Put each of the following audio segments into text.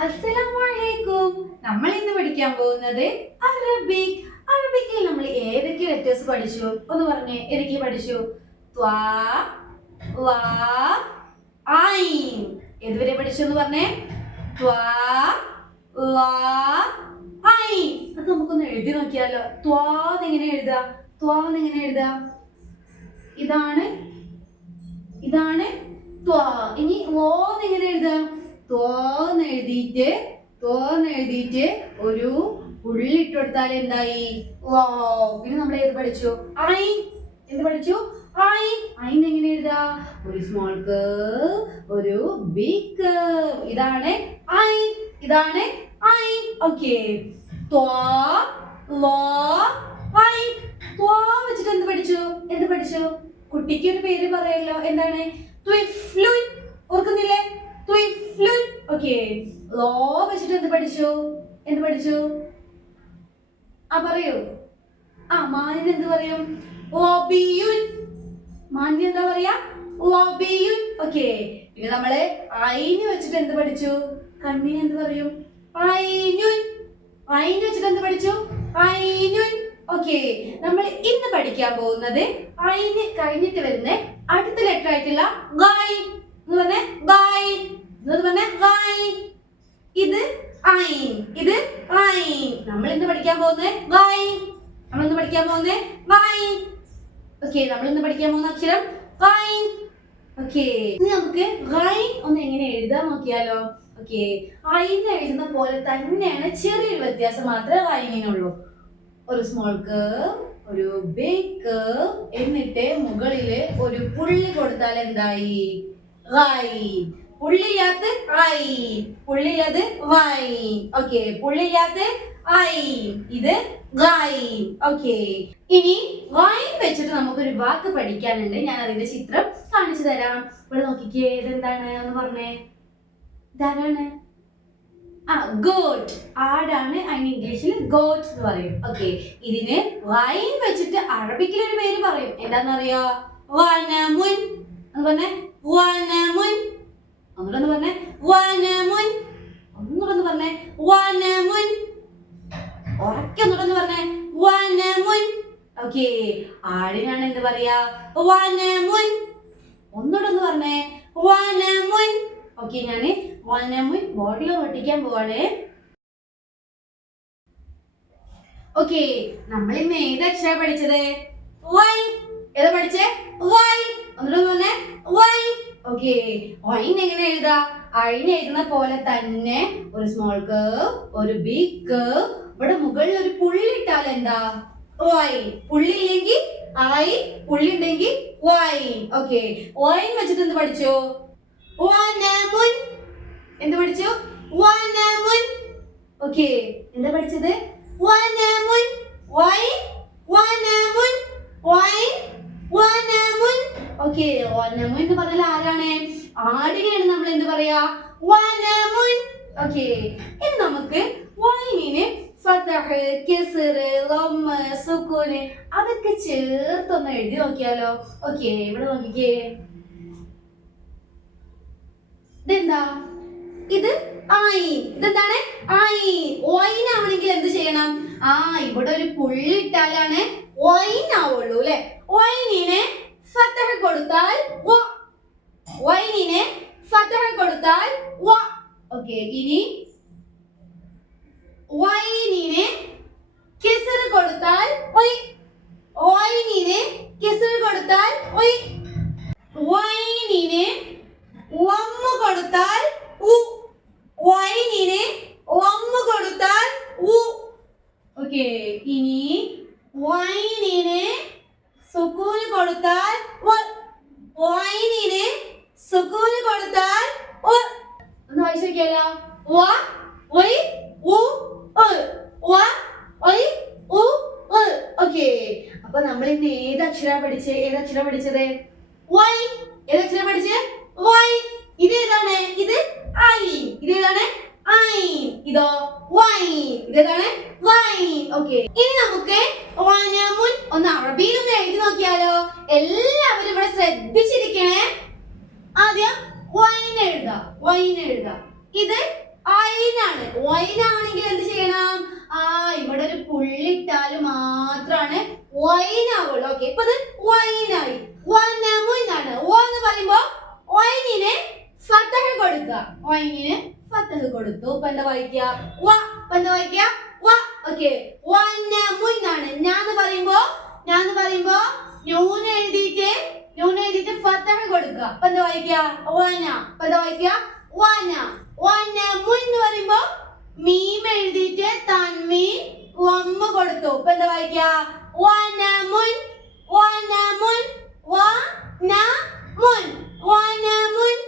അസ്സലാമലൈക്കും. നമ്മൾ ഇന്ന് പഠിക്കാൻ പോകുന്നത് അറബിക്. അറബിക്കിൽ നമ്മൾ ഏതൊക്കെ ലെറ്റേഴ്സ് പഠിച്ചു ഒന്ന് പറഞ്ഞേ. ഏതൊക്കെ പഠിച്ചു? ത്വാ, വാ, ഐൻ. ഏതുവരെ പഠിച്ചു എന്ന് പറഞ്ഞേ? ത്വാ, വാ, ഐൻ. അത് നമുക്കൊന്ന് എഴുതി നോക്കിയാലോ. ത്വാ എങ്ങനെ എഴുതാ? ത്വാ എങ്ങനെ എഴുതാ? ഇതാണ് ത്വാ. ഇനി വോ എങ്ങനെ എഴുതാ? തോന്ന് എഴുതിയിട്ട് ഒരു പുള്ളി ഇട്ട് കൊടുത്താൽ എന്തായി? വോ. പിന്നെ നമ്മൾ ഏത് പഠിച്ചു? ഐൻ. എന്ത് പഠിച്ചു? ഐൻ. ഐൻ എങ്ങനെ എഴുതാ? ഒരു സ്മോൾ കർവ്, ഒരു ബിഗ് കർവ്. ഇതാണ് ഐൻ. ഓക്കേ. ത്വാ, ലോ, ഐൻ. ത്വാ വെച്ചിട്ട് എന്ത് പഠിച്ചു? കുട്ടിക്ക് ഒരു പേര് പറയല്ലോ. എന്താണ്? ത്വിഫ്ലുൻ. ഓർക്കുന്നില്ലേ? ത്വിഫ്ലുൻ. ഓക്കേ. ലോ വെച്ചിട്ട് എന്ത് പഠിച്ചു? പറയൂ. മാനിന് എന്ത് പറയും? ലോബിയുൻ. മാനിന് എന്താ പറയാ? ലോബിയുൻ. ഓക്കേ. പിന്നെ നമ്മള് ഐന് വെച്ചിട്ട് എന്ത് പഠിച്ചു? കണ്ണിന് എന്ത് പറയും? ഐനുൻ. ഐന് വെച്ചിട്ട് എന്ത് പഠിച്ചു? ഐനുൻ. ഓക്കേ. നമ്മൾ ഇന്ന് പഠിക്കാൻ പോകുന്നത് ഐന് കഴിഞ്ഞിട്ട് വരുന്ന അടുത്ത ലെറ്റർ ആയിട്ടുള്ള ഗൈൻ. എന്ന് പറഞ്ഞേ ഗൈൻ. ഇത് ഐൻ. നമ്മൾ ഇന്ന് പഠിക്കാൻ പോകുന്നത് ഗൈൻ. ഓക്കേ. നമ്മൾ ഇന്ന് പഠിക്കാൻ പോകുന്ന അക്ഷരം ഗൈൻ. ഓക്കേ. ഇനി നമുക്ക് ഗൈൻ ഒന്ന് എങ്ങനെ എഴുതാൻ നോക്കിയാലോ. ഓക്കേ. ഐൻ എഴുതുന്ന പോലെ തന്നെയാണ്, ചെറിയൊരു വ്യത്യാസം മാത്രമേ ഗൈനിനുള്ളൂ. ഒരു സ്മോൾ കർവ്, ഒരു ബിഗ് കർവ്, എന്നിട്ട് മുകളില് ഒരു പുള്ളി കൊടുത്താൽ എന്തായി? ഗൈൻ. പുള്ളിയില്ലാത്ത ഐൻ. ഓക്കേ. പുള്ളിയില്ലാത്ത ഐൻ. ഇത് ഗൈൻ. ഓക്കേ. ഇനി ഗൈൻ വെച്ചിട്ട് നമുക്കൊരു വാക്ക് പഠിക്കാനുണ്ട്. ഞാൻ അതിന്റെ ചിത്രം കാണിച്ചു തരാം. ഇവിടെ നോക്കിക്കേ. ഇതെന്താണ് എന്ന് പറഞ്ഞേ? ഇതാരാണ്? ഗോട്ട്. ആടാണ്. അതിന് ഇംഗ്ലീഷിൽ ഗോട്ട് എന്ന് പറയും. ഓക്കേ. ഇതിന് ഗൈൻ വെച്ചിട്ട് അറബിക്കിൽ ഒരു പേര് പറയും. എന്താണെന്നറിയോ? വനമുൻ. എന്ന് പറഞ്ഞേ വനമുൻ. ഒന്നുകൂടെ പറഞ്ഞേ വനമുൻ. ഉറക്കെ ഒന്നുകൂടെ പറഞ്ഞേ വനമുൻ. ഓക്കേ. ആടിനാണ് എന്ത് പറയാ? വനമുൻ. ഒന്നുകൂടെ പറഞ്ഞേ വനമുൻ. ഓക്കേ. ഞാന് വനമുൻ ബോർഡിൽ ഒട്ടിക്കാൻ പോവാണ്. ഓക്കേ. നമ്മൾ ഇന്ന് ഏത് അക്ഷരം പഠിച്ചത്? വൈ. ഏതാ പഠിച്ചേ? വൈ. ഒന്നുകൂടെ പറഞ്ഞേ വൈ. ഓക്കേ. വൈൻ എങ്ങനെ എഴുതാ? ഐൻ എഴുതുന്ന പോലെ തന്നെ ഒരു സ്മോൾ കർവ്, ഒരു ബിഗ് കർവ്. ഇവിടെ മുകളിൽ ഒരു പുള്ളി ഇട്ടാൽ എന്താ? വൈ. പുള്ളി ഇല്ലെങ്കിൽ ഐ, പുള്ളി ഉണ്ടെങ്കിൽ വൈൻ. ഓക്കേ. വൈൻ വെച്ചിട്ട് എന്ത് പഠിച്ചു? വനമുൻ. എന്ത് പഠിച്ചു? വനമുൻ. ഓക്കേ. എന്താ പഠിച്ചത്? വനമുൻ. വൈൻ, വനമുൻ, വൈൻ, വനമുൻ. ഓക്കേ. വനമുൻ എന്ന് പറഞ്ഞാൽ ആരാണ്? ആടിനെയാണ് നമ്മൾ എന്ത് പറയാ? വനമുൻ. ഓക്കേ. ഇനി നമുക്ക് വൈനിന് ഫതഹ്, കസ്ർ, ലം, സുകൂൻ അതൊക്കെ ചേർത്തൊന്ന് എഴുതി നോക്കിയാലോ. ഓക്കേ. ഇവിടെ നോക്കിക്കേ. ഇതെന്താ? ഇത് ഐൻ. ഇതെന്താണ്? ഐൻ. വൈൻ ആവണമെങ്കിൽ എന്ത് ചെയ്യണം? ഇവിടെ ഒരു പുള്ളി ഇട്ടാലാണ് വൈൻ ആവുള്ളൂ അല്ലെ. വൈനിനെ ഫതഹ് കൊടുത്താൽ വ. ഓക്കേ. ഇനി വൈനിനെ കസ്ർ കൊടുത്താൽ ഒയ്. വൈനിനെ ലം കൊടുത്താൽ ഉ. ഓക്കേ. ഇനി വൈനിനെ സുകൂൻ കൊടുത്താൽ വ. ഒന്ന് വായിച്ചു നോക്കിയാലോ. വ, ഒയ്, ഉ, വ, ഒയ്, ഉ. ഓക്കേ. അപ്പൊ നമ്മൾ ഇന്ന് ഏത് അക്ഷരം പഠിച്ചത്? വൈ. ഏതക്ഷരം പഠിച്ചേ? വൈ. ഇതേതാണ്? ഇത് ഐൻ. ഇതേതാണ്? ഐൻ. ഇതോ? വൈൻ. ഇതേതാണ്? വൈൻ. ഓക്കേ. ഇനി നമുക്ക് വനമുൻ ഒന്ന് അറബിയിൽ ഒന്ന് എഴുതി നോക്കിയാലോ. എല്ലാവരും ഇവിടെ ശ്രദ്ധിച്ചിരിക്കണേ. ആദ്യം വൈൻ എഴുതാ. ഇത് ഐൻ വൈനാണെങ്കിൽ എന്ത് ചെയ്യണം? ഇവിടെ ഒരു പുള്ളിട്ടാൽ മാത്രാണ് വൈനാവുള്ളൂ. ഓക്കെ, ഇപ്പൊ ഇത് വൈനായി. വനമുന്നാണ്. ഓ എന്ന് പറയുമ്പോ വൈനിനെ ഫതഹ് കൊടുക്കുക. വൈനിന് ഫതഹ് കൊടുത്തു. ഇപ്പൊ എന്താ വായിക്കുക? വ. ഇപ്പൊ എന്താ വായിക്കുക? വ. ഓക്കെ, വനമുന്നാണ്. ഞാന്ന് പറയുമ്പോ നൂൻ എഴുതിയിട്ട് ഫതഹ് കൊടുക്കുക. ഇപ്പൊ എന്താ വായിക്കുക? വന. ഇപ്പൊ എന്താ വായിക്കുക? വന. വനമുൻ എന്ന് പറയുമ്പോ മീം എഴുതിയിട്ട് തൻവീൻ വമ്മ കൊടുത്തു. ഇപ്പൊ എന്താ വായിക്കുക? വനമുൻ. വനമുൻ. വനമുൻ. വനമുൻ.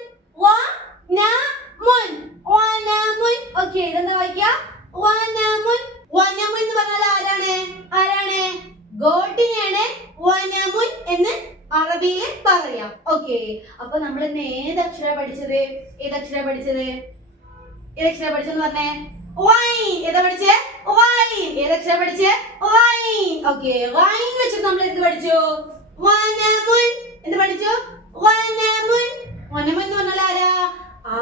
വനമുൻ. വനമുൻ. ഓക്കെ, ഇതെന്താ വായിക്കുക? വനമുൻ. വനമുൻ എന്ന് പറഞ്ഞാൽ ആരാണ്? ഗോട്ടിനെയാണ് വനമുൻ എന്ന് അറബിയിൽ പറയാം. ഓക്കെ, അപ്പൊ നമ്മൾ ഇന്ന് ഏതക്ഷര പഠിച്ചത്? ഏതക്ഷര പറഞ്ഞേ? വൈൻ. ഏതാ പഠിച്ചേ? വൈൻ. ഏതക്ഷര പഠിച്ചേ? വൈൻ. ഓക്കെ, വൈൻ വെച്ചിട്ട് നമ്മൾ എന്ത് പഠിച്ചു? വനമുൻ. എന്ത് പഠിച്ചു? വനമുൻ. വനമുൻ എന്ന് പറഞ്ഞാൽ ആരാ?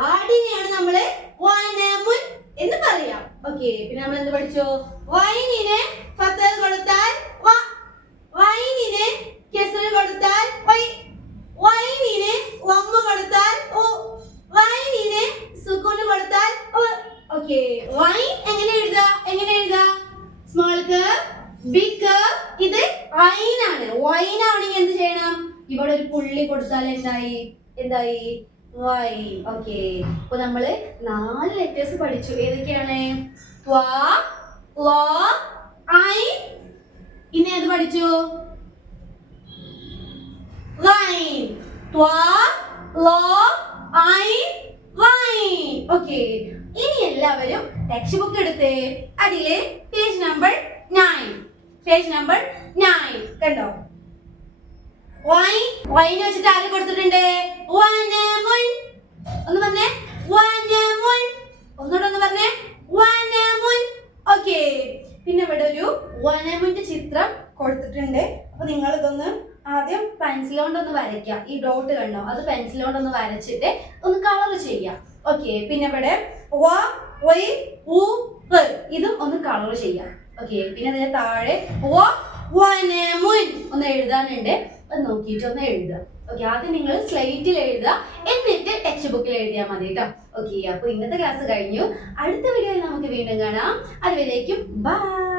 ആടിനെയാണ് നമ്മള് വനമുൻ എന്ന് പറയാം. ഓക്കെ, പിന്നെ നമ്മൾ എന്ത് പഠിച്ചു? വൈനിനെ ഫതഹ് കൊടുത്താൽ വ. വൈനിനെ കസ്ർ കൊടുത്താൽ വൈ. വൈനിനെ വമ്മ കൊടുത്താൽ ഉ. വൈനിനെ സുകൂൻ കൊടുത്താൽ ഉ. ഓക്കെ, വൈൻ എങ്ങനെ എഴുതാ? Small curve, big curve. ഇത് ഐനാണ്. വൈൻ ആണെങ്കിൽ എന്ത് ചെയ്യണം? ഇവിടെ ഒരു പുള്ളി കൊടുത്താൽ എന്തായി? വൈൻ. ഓക്കെ, അപ്പൊ നമ്മള് 4 ലെറ്റേഴ്സ് പഠിച്ചു. ഏതൊക്കെയാണ്? ത്വ, ള, ഐൻ. ഇനി ഏത് പഠിച്ചു? ലൈൻ. ത്വ, ള, ഐൻ, ലൈൻ. ഓക്കെ, ഇനി എല്ലാവരും ടെക്സ്റ്റ് ബുക്ക് എടുത്തേ. അതില് പേജ് നമ്പർ 9 കണ്ടോ? വൈൻ വെച്ചിട്ട് ആര് കൊടുത്തിട്ടുണ്ട്? വനമുൻ. ഒന്ന് പറഞ്ഞേ, വനമുൻ. ഒന്നുകൂടെ പറഞ്ഞേ, വനമുൻ. ഓക്കെ, പിന്നെ ഇവിടെ ഒരു വനമുന്റെ ചിത്രം കൊടുത്തിട്ടുണ്ട്. അപ്പൊ നിങ്ങൾ ഇതൊന്ന് ആദ്യം പെൻസിൽ കൊണ്ടൊന്ന് വരയ്ക്കുക. ഈ ഡോട്ട് കണ്ടോ? അത് പെൻസിൽ കൊണ്ടൊന്ന് വരച്ചിട്ട് ഒന്ന് കളർ ചെയ്യാം. ഓക്കെ, പിന്നെ ഇവിടെ വ, വൈ, ഉ, റ് ഇതും ഒന്ന് കളർ ചെയ്യാം. ഓക്കെ, പിന്നെ അതിന് താഴെ വനമുൻ ഒന്ന് എഴുതാനുണ്ട്. അത് നോക്കിയിട്ട് ഒന്ന് എഴുതുക. ഓക്കെ, ആദ്യം നിങ്ങൾ സ്ലൈറ്റിൽ എഴുതുക, എന്നിട്ട് ടെക്സ്റ്റ് ബുക്കിൽ എഴുതിയാൽ മതി കേട്ടോ. ഓക്കെ, അപ്പൊ ഇന്നത്തെ ക്ലാസ് കഴിഞ്ഞു. അടുത്ത വീഡിയോയിൽ നമുക്ക് വീണ്ടും കാണാം. അതുവരേക്കും ബൈ.